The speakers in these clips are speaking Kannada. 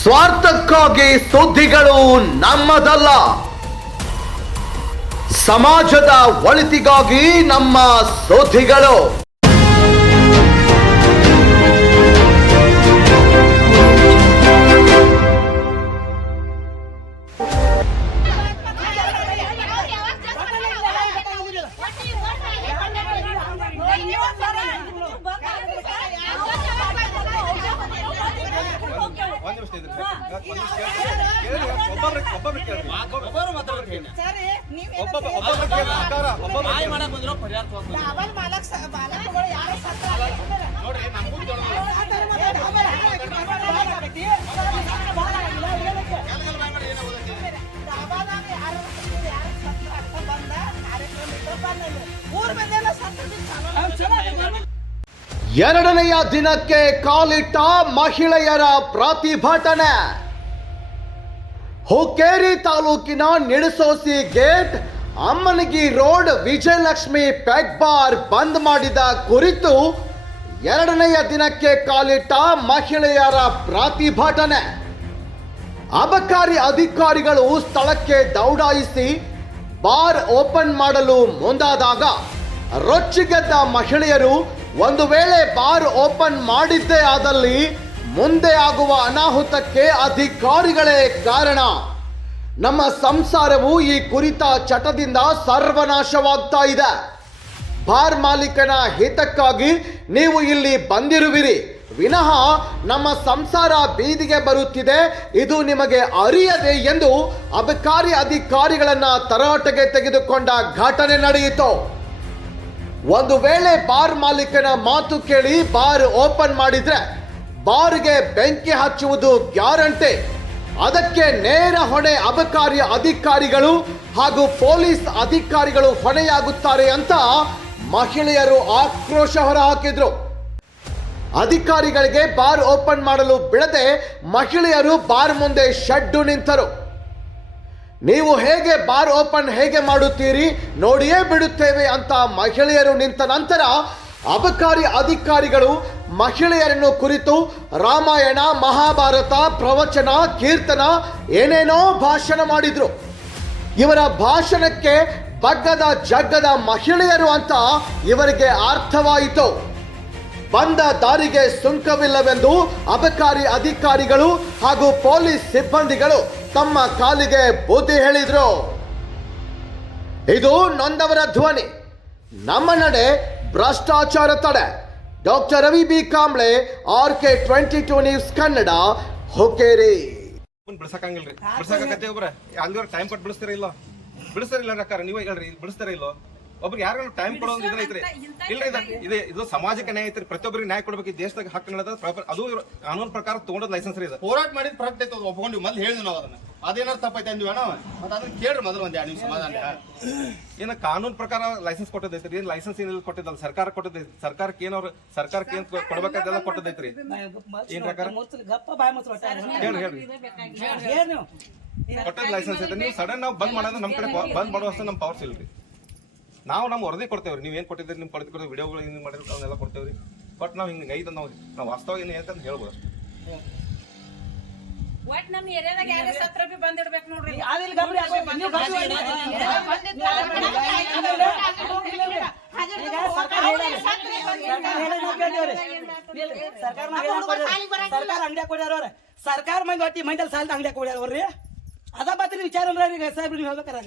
ಸ್ವಾರ್ಥಕ್ಕಾಗಿ ಸುದ್ದಿಗಳು ನಮ್ಮದಲ್ಲ. ಸಮಾಜದ ಒಳಿತಿಗಾಗಿ ನಮ್ಮ ಸುದ್ದಿಗಳು. ಎರಡನೆಯ ದಿನಕ್ಕೆ ಕಾಲಿಟ್ಟ ಮಹಿಳೆಯರ ಪ್ರತಿಭಟನೆ. ಹುಕ್ಕೇರಿ ತಾಲೂಕಿನ Nidasosi gate Ammanagi road Vijayalakshmi pack bar ಬಂದ್ ಮಾಡಿದ ಕುರಿತು ಎರಡನೆಯ ದಿನಕ್ಕೆ ಕಾಲಿಟ್ಟ ಮಹಿಳೆಯರ ಪ್ರತಿಭಟನೆ. ಅಬಕಾರಿ ಅಧಿಕಾರಿಗಳು ಸ್ಥಳಕ್ಕೆ ದೌಡಾಯಿಸಿ ಬಾರ್ ಓಪನ್ ಮಾಡಲು ಮುಂದಾದಾಗ ರೊಚ್ಚಿಗೆದ್ದ ಮಹಿಳೆಯರು ಒಂದು ವೇಳೆ ಬಾರ್ ಓಪನ್ ಮಾಡಿದ್ದೇ ಆದಲ್ಲಿ ಮುಂದೆ ಆಗುವ ಅನಾಹುತಕ್ಕೆ ಅಧಿಕಾರಿಗಳೇ ಕಾರಣ. ನಮ್ಮ ಸಂಸಾರವು ಈ ಕುರಿತ ಚಟದಿಂದ ಸರ್ವನಾಶವಾಗ್ತಾ ಇದೆ. ಬಾರ್ ಮಾಲೀಕನ ಹಿತಕ್ಕಾಗಿ ನೀವು ಇಲ್ಲಿ ಬಂದಿರುವಿರಿ. ವಿನಃ ನಮ್ಮ ಸಂಸಾರ ಬೀದಿಗೆ ಬರುತ್ತಿದೆ. ಇದು ನಿಮಗೆ ಅರಿಯದೆ ಎಂದು ಅಬಕಾರಿ ಅಧಿಕಾರಿಗಳನ್ನ ತರಾಟೆಗೆ ತೆಗೆದುಕೊಂಡ ಘಟನೆ ನಡೆಯಿತು. ಒಂದು ವೇಳೆ ಬಾರ್ ಮಾಲೀಕನ ಮಾತು ಕೇಳಿ ಬಾರ್ ಓಪನ್ ಮಾಡಿದ್ರೆ ಬಾರ್ಗೆ ಬೆಂಕಿ ಹಚ್ಚುವುದು ಗ್ಯಾರಂಟಿ. ಅದಕ್ಕೆ ನೇರ ಹೊಣೆ ಅಬಕಾರಿ ಅಧಿಕಾರಿಗಳು ಹಾಗೂ ಪೊಲೀಸ್ ಅಧಿಕಾರಿಗಳು ಹೊಣೆಯಾಗುತ್ತಾರೆ ಅಂತ ಮಹಿಳೆಯರು ಆಕ್ರೋಶ ಹೊರಹಾಕಿದ್ರು. ಅಧಿಕಾರಿಗಳಿಗೆ ಬಾರ್ ಓಪನ್ ಮಾಡಲು ಬಿಡದೆ ಮಹಿಳೆಯರು ಬಾರ್ ಮುಂದೆ ಶಡ್ಡು ನಿಂತರು. ನೀವು ಹೇಗೆ ಬಾರ್ ಓಪನ್ ಹೇಗೆ ಮಾಡುತ್ತೀರಿ ನೋಡಿಯೇ ಬಿಡುತ್ತೇವೆ ಅಂತ ಮಹಿಳೆಯರು ನಿಂತ ನಂತರ ಅಬಕಾರಿ ಅಧಿಕಾರಿಗಳು ಮಹಿಳೆಯರನ್ನು ಕುರಿತು ರಾಮಾಯಣ, ಮಹಾಭಾರತ, ಪ್ರವಚನ, ಕೀರ್ತನ ಏನೇನೋ ಭಾಷಣ ಮಾಡಿದ್ರು. ಇವರ ಭಾಷಣಕ್ಕೆ ಬಗ್ಗದ ಜಗ್ಗದ ಮಹಿಳೆಯರು ಅಂತ ಇವರಿಗೆ ಅರ್ಥವಾಯಿತು. ಬಂದ ದಾರಿಗೆ ಸುಂಕವಿಲ್ಲವೆಂದು ಅಬಕಾರಿ ಅಧಿಕಾರಿಗಳು ಹಾಗೂ ಪೊಲೀಸ್ ಸಿಬ್ಬಂದಿಗಳು ತಮ್ಮ ಕಾಲಿಗೆ ಬುದ್ಧಿ ಹೇಳಿದ್ರು. ಇದು ನೊಂದವರ ಧ್ವನಿ. ನಮ್ಮ ನಡೆ ಭ್ರಷ್ಟಾಚಾರ ತಡೆ. Doctor Ravi B. Kamble R K twenty two news Kannada Hukkeri. ಅವ್ನ್ ಬಿಡ್ಸಕ್ಕಾಗಿಲ್ರಿ ಬಿಡ್ಸಕತ್ತೆ ಒಬ್ರ. ಹಂಗಾರ ಟೈಮ್ ಕೊಟ್ಟು ಬಿಡಿಸ್ತಾರ ಇಲ್ಲ? ಬಿಡಿಸ್ತಾರಿಲ್ಲ ಅಕ್ಕಾರ ನೀವೇ ಹೇಳ್ರಿ ಬಿಡಿಸ್ತಾರ ಇಲ್ಲೋ? ಒಬ್ರಿಗೆ ಯಾರು ಟೈಮ್ ಕೊಡೋದು ಇದ್ರ ಐತ್ರಿ. ಇಲ್ರಿ ಇದು ಇದು ಇದು ಸಮಾಜಕ್ಕೆ ನ್ಯಾಯ ಐತ್ರಿ. ಪ್ರತಿಯೊಬ್ಬರಿಗೆ ನ್ಯಾಯ ಕೊಡ್ಬೇಕು ಈ ದೇಶದಾಗ ಹಕ್ಕು ನಡೆದ ಪ್ರಾಪರ್ ಅದು ಕಾನೂನು ಪ್ರಕಾರ ತಗೊಂಡದ್ ಲೈಸೆನ್ಸ್ ರೀ ಇದು. ಹೋರಾಟ ಮಾಡಿದ್ ಕರೆಕ್ಟ್ ಐತೆ ಒಪ್ಕೊಂಡ್ವಿ ಮೊದ್ಲು ಹೇಳಿದ್ವಿ ನಾವು ಅದನ್ನ. ಅದೇನಾರು ತಪ್ಪೈತೆ ಅಂದ್ವಿ ಅಣ್ಣ? ಮತ್ತೆ ಅದನ್ನ ಕೇಳ್ರಿ ಮೊದಲು ಒಂದ್ ಎರಡು ನಿಮಿಷ ಸಮಾಧಾನ. ಏನ ಕಾನೂನು ಪ್ರಕಾರ ಲೈಸೆನ್ಸ್ ಕೊಟ್ಟದೈತ್ರಿ ಏನ್ ಲೈಸೆನ್ಸ್ ಏನಿಲ್ಲ ಕೊಟ್ಟಿದ್ದಲ್ಲ ಸರ್ಕಾರ ಕೊಟ್ಟದೈತಿ ಸರ್ಕಾರಕ್ಕೆ ಏನವ್ರು ಸರ್ಕಾರಕ್ಕೆ ಏನ್ ಕೊಡ್ಬೇಕಾದೆಲ್ಲ ಕೊಟ್ಟದೈತ್ರಿ ಏನ್ ಪ್ರಕಾರ? ಗಪ್ಪ ಬಾಯ್ ಮಾತ್ರ ಹೇಳ್ರಿ. ಹೇಳ್ರಿ. ಏನ್? ಕೊಟ್ಟದ ಲೈಸೆನ್ಸ್ ಐತೆ. ನೀವು ಸಡನ್ ನಾವು ಬಂದ್ ಮಾಡೋದು ನಮ್ಮ ಕಡೆ ಬಂದ್ ಮಾಡುವಷ್ಟು ನಮ್ಮ ಪವರ್ಸ್ ಇಲ್ರಿ ನಾವು ನಮ್ಮ ವರದಿ ಕೊಡ್ತೇವ್ರಿ. ನೀವು ಏನ್ ಕೊಟ್ಟಿದ್ರಿ ನಿಮ್ ಕೊಡ್ತಿ ಕೊಡ್ತೀವಿ ವಿಡಿಯೋಗಳು ಹಿಂಗೆ ಮಾಡಿದ್ರೆ ಅವನ್ನೆಲ್ಲ ಕೊಡ್ತೇವ್ರಿ. ಬಟ್ ನಾವು ಹಿಂಗೆ ಐದು ನಾವು ನಾವು ವಾಸ್ತವ ಏನು ಅಂತ ಹೇಳ್ಬೋದು ಅಷ್ಟೇ. ಒಟ್ ನಮ್ ಏರಿಯಾದಾಗ ಯಾರೇ ಸತ್ರ ಬಿ ಬಂದಿಡ್ಬೇಕು ನೋಡ್ರಿ ಅದಿಲ್ಲ ಗಬ್ರಿ. ನೀವು ಸರ್ಕಾರ ಅಂಗಡಿ ಕೊಡ್ಯಾರ ಅವ್ರ ಸರ್ಕಾರ ಮಂದಿ ಒಟ್ಟಿ ಮಂದಿ ಸಾಲದ ಅಂಗಡಿ ಕೊಡ್ಯಾರ ಅವ್ರಿ ಅದ ಬತ್ರಿ ವಿಚಾರ ಅಂದ್ರೆ ಈಗ ಸಾಹೇಬ್ರು ನೀವು ಹೇಳ್ಬೇಕಾರ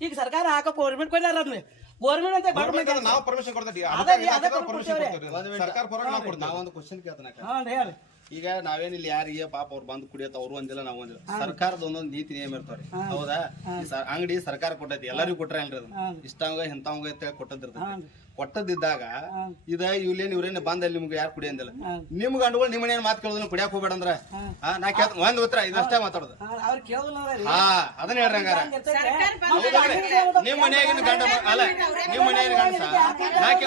ಈಗ ಸರ್ಕಾರ ಹಾಕೋ ಗೌರ್ಮೆಂಟ್ ಕೊಡ್ಯಾರ ಅದನ್ನ ಗೌರ್ಮೆಂಟ್ ಅಂತ ಗೌರ್ಮೆಂಟ್ ನಾವು ಪರ್ಮಿಷನ್ ಕೊಡ್ತೀವಿ ಸರ್ಕಾರ ಪರವಾಗಿ ನಾವು ಕೊಡ್ತೀವಿ ನಾವೊಂದು ಕ್ವಶನ್ ಕೇಳ್ತಾನ ಹಾ ಹೇಳ್ರಿ ಈಗ ನಾವೇನಿಲ್ಲ ಯಾರಿಗೆ ಪಾಪ ಅವ್ರು ಬಂದು ಕುಡಿಯತ್ತ ಅವ್ರು ಒಂದಿಲ್ಲ ನಾವು ಒಂದಿಲ್ಲ ಸರ್ಕಾರದ ಒಂದೊಂದು ನೀತಿ ನಿಯಮ ಇರ್ತಾವ್ರಿ. ಹೌದಾ? ಅಂಗಡಿ ಸರ್ಕಾರ ಕೊಟ್ಟೈತಿ ಎಲ್ಲರಿಗೂ ಕೊಟ್ರ ಅಲ್ರಿ ಅದನ್ನ ಇಷ್ಟಂಗ ಇಂಥವಂಗ ಅಂತ ಹೇಳಿ ಕೊಟ್ಟದಿರ್ತೈತಿ ಕೊಟ್ಟದಿದ್ದಾಗ ಇದ ಇವ್ಲೇನ್ ಇವ್ರೇನ್ ಬಂದ ನಿಮ್ಗೆ ಯಾರು ಕುಡಿಯಂದಿಲ್ಲ ನಿಮ್ಗೆ ಗಂಡುಗಳು ನಿಮ್ಮ ಏನ್ ಮಾತು ಕೇಳೋದನ್ನ ಕುಡಿಯಾಕ ಹೋಗ್ಬೇಡಂದ್ರ? ನಾ ಕೇಳ್ತ ಒಂದ್ ಉತ್ತರ ಇದಷ್ಟೇ ಮಾತಾಡೋದು. ಹಾ. ಅದನ್ನ ಹೇಳ್ರಿ ಹಂಗಾರ. ನಿಮ್ ಮನೆಯಾಗಿನ ಗಂಡ ಅಲ್ಲ ನಿಮ್ ಮನೆಯಾಗಿನ ಗಂಡ ಯಾಕೆ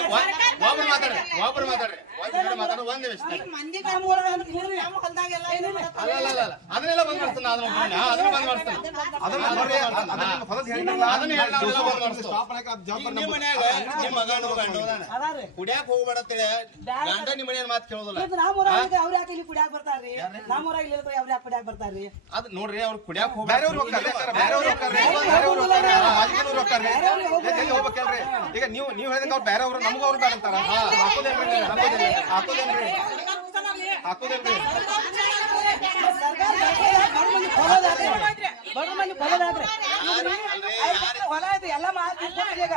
ಒಬ್ರು ಮಾತಾಡ್ರಿ ಒಬ್ರು ಮಾತಾಡ್ರಿ. ಒಂದ್ ನಿಮಿಷ. ನಮ್ಮ ಅಲ್ಲ ಅಲ್ಲ ಅಲ್ಲ ಅಲ್ಲ. ಅದನ್ನೆಲ್ಲ ಬಂದ್ ಅದನ್ನ ಅದನ್ನ ಬಂದ್ ಮಾಡಿಸ್ತಾನ ಅದನ್ನ ಹೇಳಿ. ಮನ್ಯಾಗ ಅದಾರ್ರಿ ಕುಡಿಯಾಕ ಹೋಗ್ಬೇಡ ಅಂತೇಳಿ ಗಂಡ ನಿಮ್ಮ ಮನೆಯ ಮಾತು ಕೇಳೋದಿಲ್ಲ ಅವ್ರು ಯಾಕೆ ಇಲ್ಲಿ ಕುಡಿಯಾಕ ಬರ್ತಾರ್ರಿ ನಮ್ಮ ಊರಾಗ ಇಲ್ಲಿ ಅವ್ರ ಯಾಕೆ ಕುಡಿಯಾಕ ಬರ್ತಾರ್ರಿ ಅದ್ ನೋಡ್ರಿ ಅವ್ರು ಕುಡಿಯಾಕ ಹೋಗ್ಬೇಕಲ್ರಿ ಈಗ ನೀವು ನೀವು ಹೇಳಿದಂಗ ಅವ್ರು ಬೇರೆಯವ್ರು ನಮಗೂ ಅವ್ರು ಬೇಡ ಅಂತಾರ ಹಾಕೋದೇನ್ರಿ ಹಾಕೋದೇನ್ರಿ ಬಡ ಮಂದಿ ಹೊಲ ಐತಿ ಎಲ್ಲ ಮಾತು ಈಗ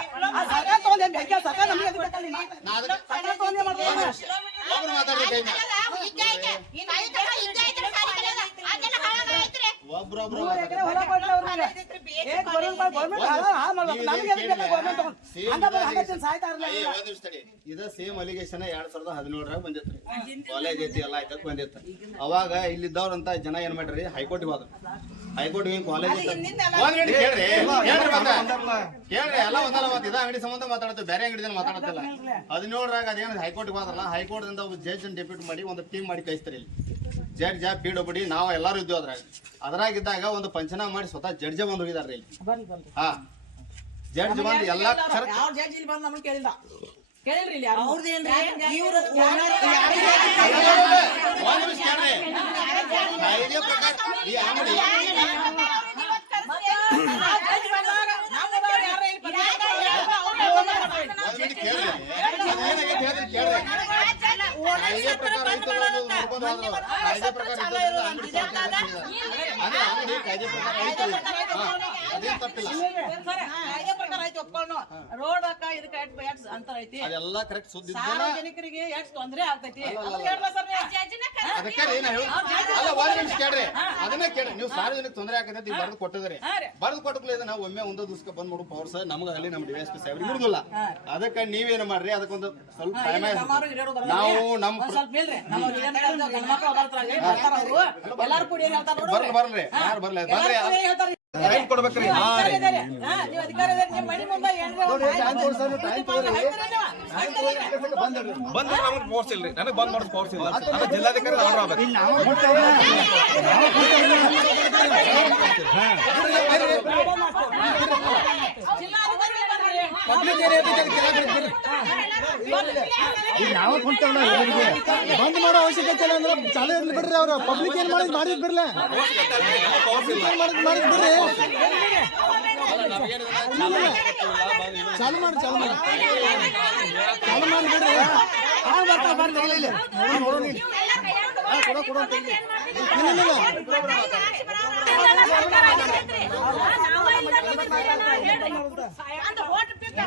ಇದ. ಸೇಮ್ ಅಲಿಗೇಷನ್ ಎರಡ್ ಸಾವಿರದ ಹದಿನೇಳರಾಗ ಬಂದಿತ್ರಿ. ಕಾಲೇಜ್ ಐತಿ ಎಲ್ಲ ಆಯ್ತಕ್ ಬಂದಿತ್ತು. ಅವಾಗ ಇಲ್ಲಿದ್ದವ್ರಂತ ಜನ ಏನ್ ಮಾಡ್ರಿ ಹೈಕೋರ್ಟ್ ಹೋದ್ರು. ಹೈಕೋರ್ಟ್ ಏನ್ ಕಾಲೇಜ್ ಒಂದ್ ಗಂಟೆ ಕೇಳ್ರಿ ಕೇಳ್ರಿ ಮತ್ತೆ. ಕೇಳ್ರಿ ಎಲ್ಲ ಒಂದಲ್ಲ ಮತ್ತೆ ಇದ ಅಂಗಡಿ ಸಂಬಂಧ ಮಾತಾಡ್ತೀವಿ ಬೇರೆ ಅಂಗಡಿ ಮಾತಾಡತ್ತಲ್ಲ ಹದಿನೇಳರಾಗ ಅದೇನು ಹೈಕೋರ್ಟ್ ಹೋದ್ರಲ್ಲ ಹೈಕೋರ್ಟ್ ದಿಂದ ಒಬ್ಬ ಜಡ್ಜ್ ಡೆಪ್ಯೂಟ್ ಮಾಡಿ ಒಂದು ಟೀಮ್ ಮಾಡಿ ಕಳಿಸ್ತಾರೆ ಇಲ್ಲಿ ಜಡ್ಜ್ ಪಿ ಡಬ್ಲ್ಯೂ ನಾವು ಎಲ್ಲರೂ ಇದ್ದೀವಿ ಅದ್ರಾಗ ಅದ್ರಾಗಿದ್ದಾಗ ಒಂದು ಪಂಚನಾ ಮಾಡಿ ಸ್ವತಃ ಜಡ್ಜ್ ಬಂದು ಹೋಗಿದಾರೆ ಇಲ್ಲಿ ಹಾ ಜಡ್ಜ್ ಬಂದು ಎಲ್ಲಾ ಜಡ್ಜ್ ಇಲ್ಲಿ ಬಂದು ನಮ್ಗೆ ಕೇಳಿಲ್ಲ ಕೇಳಿಲ್ರಿ ಇಲ್ಲಿ ಒಂದ್ ನಿಮಿಷ ಕೇಳ್ರಿ ರೋಡ್ ಅಕ್ಕ ಇದಕ್ಕೆ ಅಂತರ ಐತಿ. ಅದೆಲ್ಲ ಕರೆಕ್ಟ್ ಸುದ್ದಿ ಇದ್ದಲ್ಲ. ಸಾರ್ವಜನಿಕರಿಗೆ ಎಷ್ಟು ತೊಂದರೆ ಆಗ್ತೈತಿ? ಅದನ್ನ ಹೇಳ್ಲಾ ಸರ್ ಅದಕ್ಕೆ ರೀ ನಾ ಅಲ್ಲ ಒಂದ್ ನಿಮಿಷ ಕೇಳ್ರಿ. ಅದನ್ನ ಕೇಳ್ರಿ. ನೀವು ಸಾರ್ವಜನಿಕ ತೊಂದರೆ ಆಗತೈತಿ ಬರೆದು ಕೊಟ್ಟಿದ್ರಿ. ಬರೆದು ಕೊಟ್ಟಕ್ಲೆ ನಾವು ಒಮ್ಮೆ ಒಂದೋ ದಿವಸಕ್ಕೆ ಬಂದ್ ನೋಡು ಪವರ್ ಸರ್ ನಮ್ಗೆ ಅಲ್ಲಿ ನಮ್ಮ ಡಿವೈಸ್ ಪಿ ಸಾಹೇಬ್ರಿಗೆ ಅದಕ್ಕೆ ನೀವೇನು ಮಾಡ್ರಿ? ಅದಕ್ಕೊಂದು ಸ್ವಲ್ಪ ಟೈಮ್ ನಾವು ನಮ್ಮ ಒಂದ್ ಸ್ವಲ್ಪ ನಿಲ್ರಿ ನಮ್ಮ ಹಿರಿಯರು ಗಂಡ್ಮಕ್ಳು ಅದಾರ್ತಾರಲ್ಲಿ ಬರ್ತಾರ ಅವ್ರು? ಎಲ್ಲಾರು ಕೂಡಿ ಏನ್ ಹೇಳ್ತಾರ ನೋಡ್ರಿ ಬರ್ಲಿ ಬರ್ಲಿ. ಯಾರು ಬರ್ಲಿ? ಬರ್ರಿ ಟೈಮ್ ಕೊಡ್ಬೇಕ್ರಿ. ಅಧಿಕಾರ ಇದಾರೆ. ಹಾ, ನೀವು ಅಧಿಕಾರ ಇದಾರೆ. ನಿಮ್ಮ ಮನೆ ಮುಂದೆ ಏನ್ರಿ ಒಂದ್ ಹಾಯ್ತೀರಿ ನೀವು? ಬಂದ್ ನಮ್ಗೆ ಇಲ್ಲ ರೀ. ನನಗೆ ಬಂದ್ ಮಾಡೋದು ಫೋರ್ಸ್ ಇಲ್ಲ. ಅದು ಜಿಲ್ಲಾಧಿಕಾರಿ ಆರ್ಡರ್ ಆಗ್ಬೇಕು. ನಾವು ಕುಂತೇವ್ ನಾವು ಎದುರಿಗೆ. ಬಂದ್ ಮಾಡೋ ಅವಶ್ಯಕತೆ ಇಲ್ಲ ಅಂದ್ರೆ ಚಾಲು ಇರ್ಲಿ ಬಿಡ್ರಿ ಅವ್ರು ಪಬ್ಲಿಕ್ ಏನ್ ಮಾಡಿದ್ ಮಾಡಿದ್ ಬಿಡ್ಲೆ ಫೋರ್ಸ್ ಇಲ್ಲ ಏನ್ ಮಾಡಿದ್ ಮಾಡಿದ್ ಬಿಡ್ರಿ ಚಾಲು ಮಾಡಿ ಚಾಲು ಮಾಡಿ ಚಾಲು ಮಾಡಿ ಬಿಡ್ರಿ ಹಾ ಬರ್ತಾ ಬರ್ರಿ ತಗೊಳ್ಳಿ ಇಲ್ಲಿ. ನೋಡು, ನೋಡು ನೀನು. ಹಾ, ಕೊಡು, ಕೊಡು ಅಂತ ಇಲ್ಲಿ. ಇಲ್ಲ, ಇಲ್ಲ, ಇಲ್ಲ.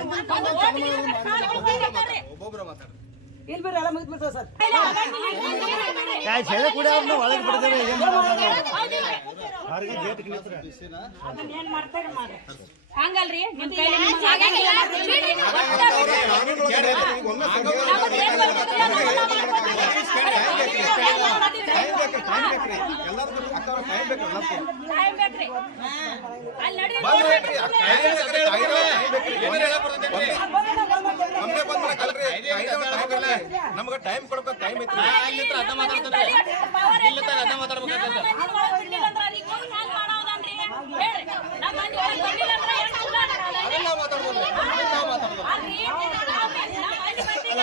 ಬಿಡ್ರಿ ಎಲ್ಲ ಮುಗಿದ್ ಬಿಡ್ತೇವೆ ಸರ್ ಒಳಗೆ ಬಿಡ್ತಾರೆ ಏನ್ ಆಗಂಗಿಲ್ಲ. ಬಿಡ್ರಿ ನೀವು. ಟೈಮ್ ಬೇಕ್ರಿ ಟೈಮ್ ಬೇಕ್ರಿ ಟೈಮ್. ಅಲ್ಲಿ ನಡೀರಿ. ನಮ್ಗೆ ಟೈಮ್ ಇಲ್ಲ ಕೊಡ್ಬೇಕು ಟೈಮ್ ಐತ್ರಿ ಪವರ್ ಮಾತಾಡ್ತಾರೆ ನಮ್ಮ ಮನೆ ಒಳಗ್ ಬಿಡ್ಲಿಲ್ಲ ಅಂದ್ರ ಅದಕ್ಕೆ ಹೋಗಿ ಹ್ಯಾಂಗ್ ಮಾಡೋದನ್ರಿ? ಹೇಳ್ರಿ. ನಮ್ಮ ಮನೆ ಒಳಗ್ ಬಿಡ್ಲಿಲ್ಲ ಅಂದ್ರ ಏನ್ ಸುಳ್ಳು ಅನ್ನೋದಲ್ಲ? ಅದೆಲ್ಲ ಮಾತಾಡೋದಿಲ್ಲ ಅದೆಲ್ಲ ಮಾತಾಡೋದಿಲ್ಲ ಅಲ್ರಿ, ನಮ್ಮ ಮನೆ ಬಿಟ್ಟಿಲ್ಲ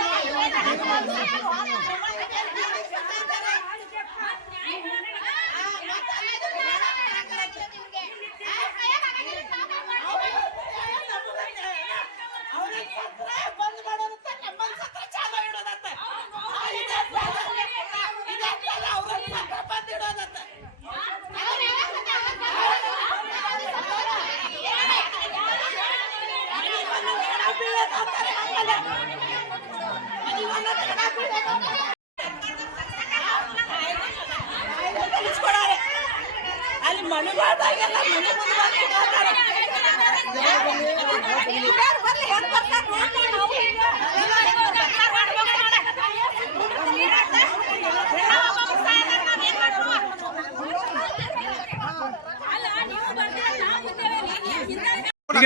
ನಾನು ನಡೆದಿಲ್ರಿ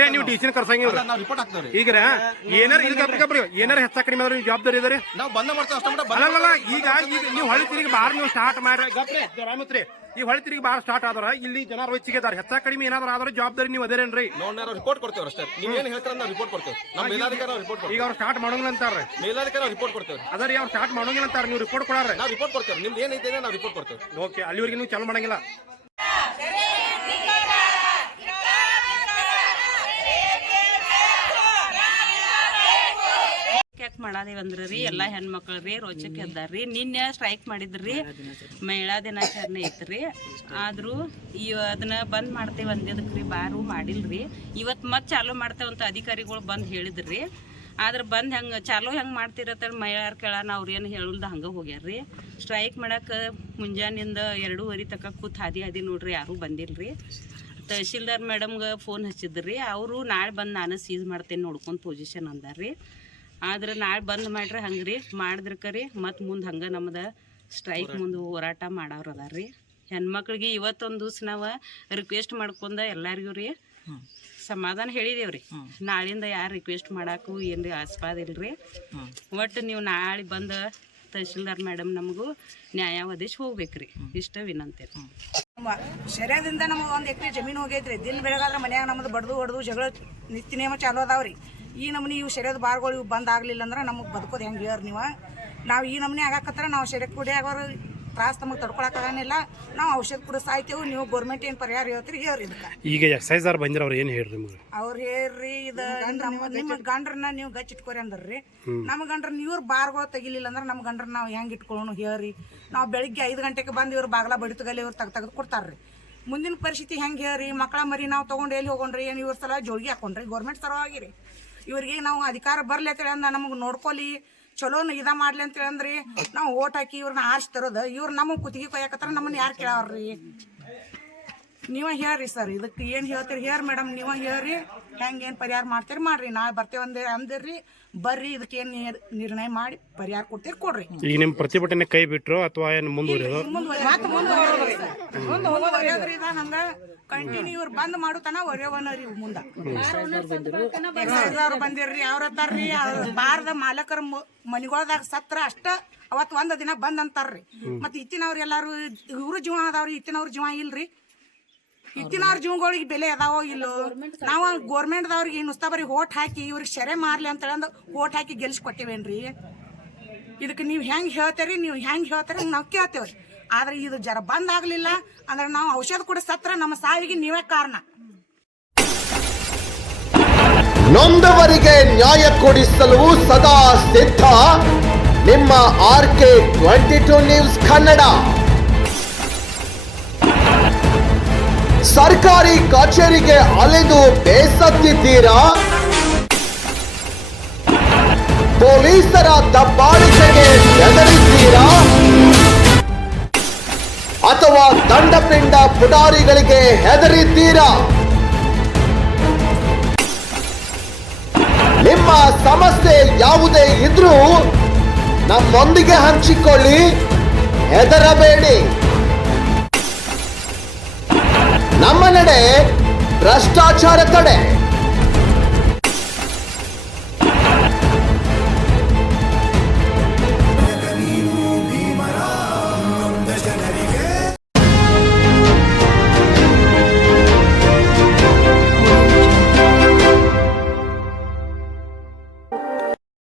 ನೀವು ಡಿಸಿನ್ ಕರ್ಸಂಗಿಲ್ಲ ರಿಪೋರ್ಟ್ ಈಗ ಏನಾರ ಇಲ್ಲಿ ಏನಾರ ಹೆಚ್ಚ ಕಡಿಮೆ ಆದ್ರೆ ಜವಾಬ್ದಾರಿ ಇದಾರೆ. ನಾವು ಬಂದ ಮಾಡ್ತೇವೆ ಈಗ ನೀವು ಹೊಳಿ ಬಾರ್ ನೀವು ಸ್ಟಾರ್ಟ್ ಮಾಡ್ರಿ. ಗಪ್ರಿ ರಾಮತ್ರಿ ಈ ಹೊಳೆ ತಿರುಗಿ ಬಾರ ಸ್ಟಾರ್ಟ್ ಆದ್ರ ಇಲ್ಲಿ ಜನ ರೋಚಿಗೆ ಇದಾರೆ ಹೆಚ್ಚ ಕಡಿಮೆ ಏನಾದ್ರು ಆದ್ರೆ ಜವಾಬ್ದಾರಿ ನೀವು ಅದೇರೇನ್ರಿ? ನೋಡ್ ರಿಪೋರ್ಟ್ ಕೊಡ್ತೇವೆ ಅಷ್ಟೇ. ನೀವು ಏನು ಹೇಳ್ತಾರ ನಾವು ರಿಪೋರ್ಟ್ ಕೊಡ್ತೇವೆ ನಮ್ಮ ಮೇಲಾಧಿಕಾರಿ ರಿಪೋರ್ಟ್ ಈಗ ಅವ್ರು ಸ್ಟಾರ್ಟ್ ಮಾಡೋಂಗಿಲ್ಲ ಅಂತಾರೆ ಮೇಲಾಧಿಕಾರಿ ರಿಪೋರ್ಟ್ ಕೊಡ್ತೇವೆ ಅದರಿ ಅವ್ರು ಸ್ಟಾರ್ಟ್ ಮಾಡೋಂಗಿಲ್ಲ ಅಂತಾರೆ ನೀವು ರಿಪೋರ್ಟ್ ಕೊಡಾರ ನಾವು ರಿಪೋರ್ಟ್ ಕೊಡ್ತೇವೆ ನಿಮ್ದು ಏನೈತೆ ನಾವು ರಿಪೋರ್ಟ್ ಕೊಡ್ತೇವೆ ಓಕೆ ಅಲ್ಲಿವರೆಗೆ ನೀವು ಚಾಲು ಮಾಡಂಗಿಲ್ಲ. ಯಾಕೆ ಮಾಡಾದೇವ್ ರೀ ಎಲ್ಲಾ ಹೆಣ್ಮಕ್ಳು ರೀ ರೋಚಕ್ ಎದ್ದಾರ್ರಿ ನಿನ್ನೆ ಸ್ಟ್ರೈಕ್ ಮಾಡಿದ್ರಿ, ಮಹಿಳಾ ದಿನಾಚರಣೆ ಐತ್ರಿ. ಆದರೂ ಈ ಅದನ್ನ ಬಂದ್ ಮಾಡ್ತೇವೆ ಅಂದಿದ್ದಕ್ಕೆ ರೀ ಬಾರು ಮಾಡಿಲ್ರಿ. ಇವತ್ತು ಮತ್ತೆ ಚಾಲೂ ಅಂತ ಅಧಿಕಾರಿಗಳು ಬಂದ್ ಹೇಳಿದ್ರಿ. ಆದ್ರೆ ಬಂದ್ ಹೆಂಗೆ, ಚಾಲೂ ಹೆಂಗೆ ಮಾಡ್ತಿರತ್ತ ಮಹಿಳೆಯರ ಕೇಳಾನ ಅವ್ರೇನು ಹೇಳುಲ್ದ ಹಂಗೆ ಹೋಗ್ಯಾರ್ರಿ. ಸ್ಟ್ರೈಕ್ ಮಾಡಕ್ಕೆ ಮುಂಜಾನಿಂದ ಎರಡೂವರೆ ತಕ ಕೂತ್ ಹಾದಿ ಹಾದಿ ನೋಡ್ರಿ, ಯಾರೂ ಬಂದಿಲ್ರಿ. ತಹಶೀಲ್ದಾರ್ ಮೇಡಮ್ಗೆ ಫೋನ್ ಹಚ್ಚಿದ್ರಿ, ಅವರು ನಾಳೆ ಬಂದು ನಾನು ಸೀಸ್ ಮಾಡ್ತೇನೆ ನೋಡ್ಕೊಂಡು ಪೊಸಿಷನ್ ಅಂದಾರ್ರಿ. ಆದ್ರೆ ನಾಳೆ ಬಂದ್ ಮಾಡ್ರಿ ಹಂಗ್ರಿ. ಮಾಡಿದ್ರ ರೀ ಮತ್ತು ಮುಂದೆ ಹಂಗೆ ನಮ್ದು ಸ್ಟ್ರೈಕ್ ಮುಂದೆ ಹೋರಾಟ ಮಾಡವ್ರು ಅದಾರ್ರಿ. ಹೆಣ್ಮಕ್ಳಿಗೆ ಇವತ್ತೊಂದು ದಿವ್ಸ ನಾವು ರಿಕ್ವೆಸ್ಟ್ ಮಾಡ್ಕೊಂಡ ಎಲ್ಲರಿಗೂ ರೀ ಸಮಾಧಾನ ಹೇಳಿದೇವ್ರಿ. ನಾಳಿಂದ ಯಾರು ರಿಕ್ವೆಸ್ಟ್ ಮಾಡಾಕು ಏನು ಆಸ್ಪಾದ ಇಲ್ರಿ. ಒಟ್ಟು ನೀವು ನಾಳೆ ಬಂದ ತಹಶೀಲ್ದಾರ್ ಮೇಡಮ್ ನಮಗೂ ನ್ಯಾಯ ಒದಗಿಸಿ ಹೋಗ್ಬೇಕ್ರಿ ಇಷ್ಟ ವಿನಂತಿ ಶರ್ಯಾದಿಂದ ಶರ್ಯದಿಂದ ನಮಗೆ ಒಂದು ಎಕರೆ ಜಮೀನು ಹೋಗೈತ್ರಿ. ದಿನ ಬೆಳಗಾದ್ರೆ ಮನ್ಯಾಗ ನಮ್ದು ಬಡ್ದು ಹೊಡೆದು ಜಗಳ ನಿತ್ಯ ನಿಯಮ ಚಾಲು ಅದಾವ್ರಿ. ಈ ನಮೂನಿ ಇವು ಶರ್ಯದ ಬಾರ್ಗಳು ಇವು ಬಂದ್ ಆಗ್ಲಿಲ್ಲ ಅಂದ್ರೆ ನಮಗೆ ಬದುಕೋದು ಹೆಂಗೆ ಹೇಳ್ರಿ ನೀವು? ನಾವು ಈ ನಮೂನಿ ಆಗಾಕತ್ರ ನಾವು ಶರ್ಯ ಕುಡಿಯಾಗೋರು ತ್ರಾಸ ನಮಗೆ ತಡ್ಕೊಳಕ್ಕಾಗಂಗಿಲ್ಲ ನಾವು ಔಷಧ ಕೂಡ ಸಾಯ್ತೇವೆ ನೀವು ಗೌರ್ಮೆಂಟ್ ಏನು ಪರಿಹಾರ ಹೇಳ್ತೀರಿ ಹೇಳ್ರಿ ಇದಕ್ಕೆ. ಈಗ ಎಕ್ಸೈಸ್ ಅವ್ರು ಬಂದಿರ ಅವ್ರು ಏನು ಹೇಳ್ರಿ ನಿಮ್ಗೆ? ಅವ್ರು ಹೇಳ್ರಿ ಇದು ನಮ್ಮ ಗಂಡ್ರನ್ನ ನೀವು ಗಚ್ಚ ಇಟ್ಕೋರಿ ಅಂದ್ರಿ. ನಮ್ಮ ಗಂಡ್ರನ್ನ ಇವ್ರು ಬಾರ್ಗಳು ತೆಗಿಲಿಲ್ಲ ಅಂದ್ರೆ ನಮ್ಮ ಗಂಡ್ರನ್ನ ನಾವು ಹೆಂಗೆ ಇಟ್ಕೊಳ್ಳೋಣ ಹೇಳ್ರಿ. ನಾವು ಬೆಳಿಗ್ಗೆ ಐದು ಗಂಟೆಗೆ ಬಂದು ಇವ್ರು ಬಾಗ್ಲ ಬಡಿತಗಲ್ಲಿ ಇವ್ರು ತೆಗ್ ತೆಗೆದು ಕೊಡ್ತಾರ್ರಿ. ಮುಂದಿನ ಪರಿಸ್ಥಿತಿ ಹೆಂಗೆ ಹೇಳ್ರಿ? ಮಕ್ಕಳ ಮರಿ ನಾವು ತೊಗೊಂಡು ಎಲ್ಲಿ ಹೋಗೋಣ್ರಿ? ಏನು ಇವ್ರ ಸಲ ಜೋಳಿಗೆ ಹಾಕೊಂಡ್ರಿ? ಗೌರ್ಮೆಂಟ್ ಸರವಾಗಿರಿ ರೀ. ಇವ್ರಿಗೆ ನಾವು ಅಧಿಕಾರ ಬರ್ಲಿ ಅಂತೇಳಿ ಅಂದ, ನಮಗೆ ನೋಡ್ಕೊಲಿ ಚಲೋ ಇದ ಮಾಡ್ಲಿ ಅಂತೇಳಿ ಅಂದ್ರಿ. ನಾವು ಓಟ್ ಹಾಕಿ ಇವ್ರನ್ನ ಆರಿಸಿ ತರೋದು, ಇವ್ರು ನಮಗೆ ಕುತ್ತಿಗೆ ಕೊಯ್ಯಾಕತ್ತಾರ, ನಮ್ಮನ್ನ ಯಾರು ಕೇಳವ್ರಿ? ನೀವ ಹೇಳ್ರಿ ಸರ್ ಇದಕ್ಕೆ ಏನು ಹೇಳ್ತೀರಿ? ಹೇರ್ ಮೇಡಮ್ ನೀವ ಹೇಳ್ರಿ. ಹೆಂಗೆ ಏನು ಪರಿಹಾರ ಮಾಡ್ತೀರಿ? ಮಾಡ್ರಿ. ನಾ ಬರ್ತೇವೆ ಅಂದೆ ಅಂದಿರ್ರಿ. ಬರ್ರಿ ಇದಕ್ಕೆ ಏನು ನಿರ್ಣಯ ಮಾಡಿ ಪರಿಹಾರ ಕೊಡ್ತೀರಿ ಕೊಡ್ರಿ. ಈಗ ನಿಮ್ಮ ಪ್ರತಿಭಟನೆ ಕೈ ಬಿಟ್ರು ಅಥವಾ ಏನು ಮುಂದುವರಿಯೋದು? ಮತ್ತೆ ಮುಂದೆ ಮುಂದುವರೆಯೋದ್ರಿ ಇದ ಹಂಗ ಕಂಟಿನ್ಯೂ ಇವ್ರು ಬಂದ್ ಮಾಡುತ್ತಾನ ತನ ಒರೆಯವನರಿ ಮುಂದ. ಅವ್ರು ಬಂದಿರ್ರಿ ಅವ್ರ ಹತ್ತಾರ್ರಿ. ಬಾರದ ಮಾಲಕರ ಮನಿಗೊಳದಾಗ ಸತ್ರ ಅಷ್ಟ ಅವತ್ತು ಒಂದ ದಿನ ಬಂದ್ ಅಂತಾರ್ರಿ. ಮತ್ತೆ ಇತ್ತಿನವ್ರು ಎಲ್ಲಾರು ಇವ್ರು ಜೀವ ಅದಾವ್ರಿ ಇತ್ತಿನವ್ರ ಜೀವ ಇಲ್ರಿ. ಇತ್ತಿನವ್ರ ಜೀವಗಳಿಗೆ ಬೆಲೆ ಅದಾವೋ ಇಲ್ಲೋ? ನಾವು ಗೋರ್ಮೆಂಟ್ದವ್ರಿಗೆ ನುಸ್ತಾ ಬರೀ ಓಟ್ ಹಾಕಿ ಇವ್ರಿಗೆ ಶೆರೆ ಮಾರ್ಲಿ ಅಂತ ಹೇಳಂದು ಓಟ್ ಹಾಕಿ ಗೆಲ್ಸ್ಕೊಟ್ಟಿವೇನ್ರಿ? ಇದಕ್ಕೆ ನೀವು ಹೆಂಗೆ ಹೇಳ್ತೀರಿ, ನೀವು ಹೆಂಗೆ ಹೇಳ್ತೀರಿ ನಾವು ಕೇಳ್ತೇವ್ರಿ. ಆದ್ರೆ ಇದು ಜರ ಬಂದ್ ಅಂದ್ರೆ ನಾವು ಔಷಧ ಕೂಡ ಸತ್ರ ನಮ್ಮ ಸಾವಿಗೆ ನೀವೇ ಕಾರಣ. ನೊಂದವರಿಗೆ ನ್ಯಾಯ ಕೊಡಿಸಲು ಸದಾ ಸಿದ್ಧ. ನಿಮ್ಮ R K twenty two news Kannada. ಸರ್ಕಾರಿ ಕಚೇರಿಗೆ ಅಲೆದು ಬೇಸತ್ತಿದ್ದೀರಾ? ಪೊಲೀಸರ ದಬ್ಬಾಳಿಕೆಗೆ ಬೆದರಿದ್ದೀರಾ? ಅಥವಾ ದಂಡಪಿಂಡ ಪುಡಾರಿಗಳಿಗೆ ಹೆದರಿದ್ದೀರಾ? ನಿಮ್ಮ ಸಮಸ್ಯೆ ಯಾವುದೇ ಇದ್ರೂ ನಮ್ಮೊಂದಿಗೆ ಹಂಚಿಕೊಳ್ಳಿ. ಹೆದರಬೇಡಿ ಭ್ರಷ್ಟಾಚಾರ ತಡೆ.